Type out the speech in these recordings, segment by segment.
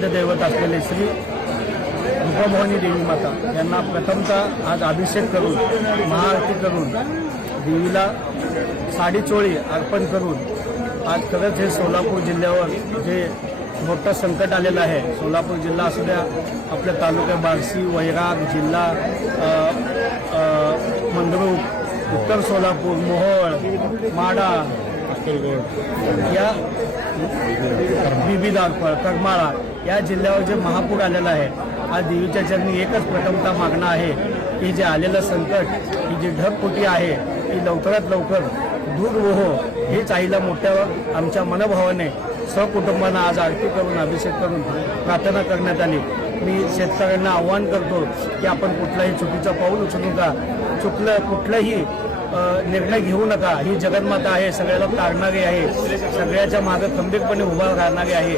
दैवत असलेले श्री रूपाभवानी देवी माता यांना प्रथमतः आज अभिषेक करून महाआरती करून देवीला साडी चोळी अर्पण करून आज खरंच हे सोलापूर जिल्ह्यावर जे मोठं संकट आलेलं आहे सोलापूर जिल्हा असू द्या आपल्या तालुक्या बार्शी वैराग जिल्हा मंद्रुप उत्तर सोलापूर मोहोळ माडा या बिबिदारफळ करमाळा या जिल्ह्यावर जे महापूर आलेला आहे आज देवीच्या चरणी एकच प्रथमता मागणं आहे. की जे आलेलं संकट ही जी ढगपुटी आहे ती लवकरात लवकर दूर हो हेच आईला मोठ्या आमच्या मनोभावाने सहकुटुंबांना आज आरती करून अभिषेक करून प्रार्थना करण्यात आली. मी शेतकऱ्यांना आव्हान करतो की आपण कुठलाही चुकीचं पाऊल उचलू नका चुकलं कुठलंही निर्णय घेऊ नका. ही जगन्माता आहे सगळ्याला तारणारी आहे. सगळ्याच्या मागे खंबीरपणे उभा राहणारी आहे.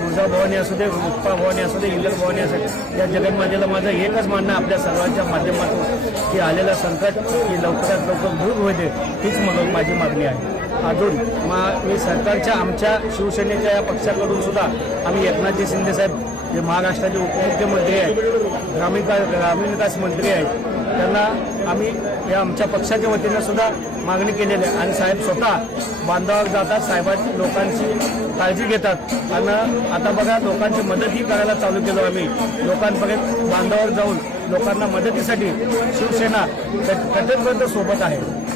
तुळजा भवानी असू दे रुक्पा भवानी असू दे इंदर भवानी असू दे या जगन्मातेला माझं एकच म्हणणं आपल्या सर्वांच्या माध्यमातून की आलेलं संकट ही लवकरात लवकर दूर होते हीच मग माझी मागणी आहे. अजून. मा मी सरकारच्या आमच्या शिवसेनेच्या या पक्षाकडून सुद्धा आम्ही एकनाथजी शिंदे साहेब जे महाराष्ट्राचे उपमुख्यमंत्री आहेत ग्रामीण का- ग्रामीण विकास मंत्री आहेत त्यांना आम्ही या आमच्या पक्षाच्या वतीनं सुद्धा मागणी केलेली आहे. आणि साहेब स्वतः बांधावर जातात साहेबांची लोकांची काळजी घेतात. आणि आता बघा लोकांची मदतही करायला चालू केलो आम्ही. लोकांपर्यंत बांधावर जाऊन लोकांना मदतीसाठी शिवसेना कटेपर्यंत सोबत आहे.